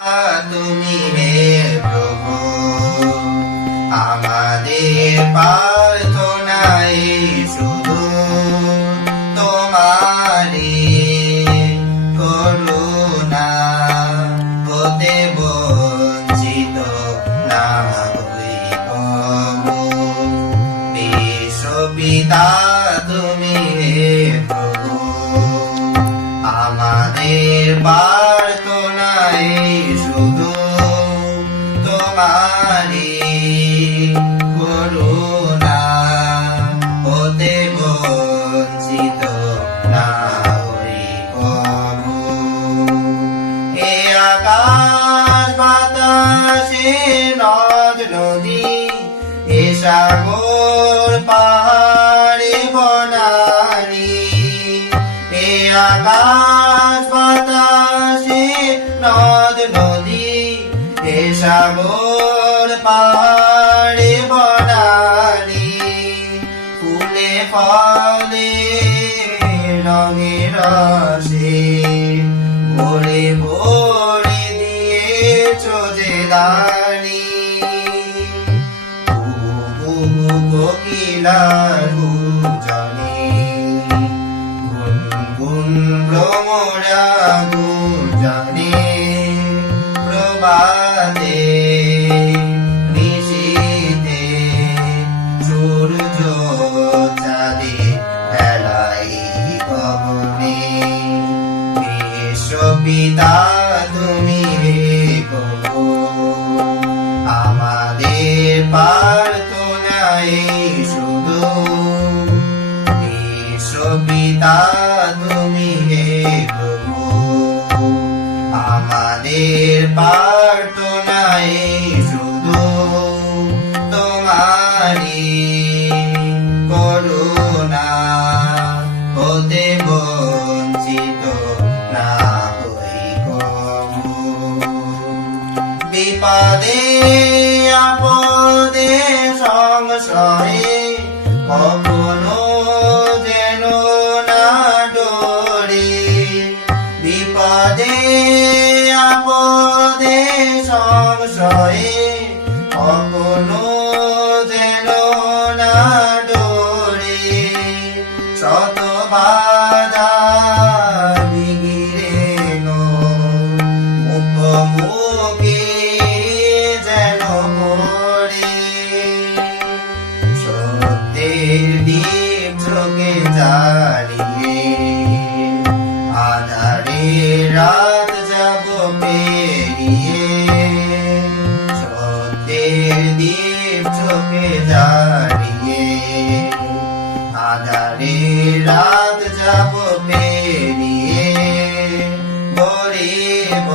তুমি হে প্রভু, আমাদের প্রার্থনাই শুধু তোমারি করুণা, হতে বঞ্চিত না হই কবু। বিশ্বপিতা তুমি হে প্রভু, আমাদের প্রার্থনাই শুধু তোমারি করুণা, হতে বঞ্চিত না হই কবু। এ আকাশ বাতাসে নদ নদী, এ সাগর পাহাড়ে বনানী, এ আকাশ বাতাসে নদ নদী, এ সাগর পাহাড়ে বনানী, ফুলে ফলে রঙে রসে ভরে ভরে দিয়েছ যে দানি। কোকিলার গুঞ্জনে গুনগুন ভ্রমরা গুঞ্জনে, প্রভাতে নিশীথে সূর্য চাঁদে বেলাই গগনে। বিশ্বপিতা তুমি হে প্রভু, আমাদের প্রার্থনাই শুধু বিশ্বপিতা তুমি হে প্রভু, আমাদের প্রার্থনাই শুধু তোমারি করুণা, হতে বঞ্চিত না হই কবু। বিপদে আপদে সংশয়ে কখনো যেন না ডরি, বিপদে আপদে সংশয়ে কখনো যেন না ডরি। শত বাধা বিঘিরেন মুখোমুখি যেন পড়ি, সত্যের দীপ চোখে জ্বালিয়ে আধারে রাত যাব পেরিয়ে। সত্যের দীপ চোখে জ্বালিয়ে আধারে রাত যাব পেরিয়ে, গরিব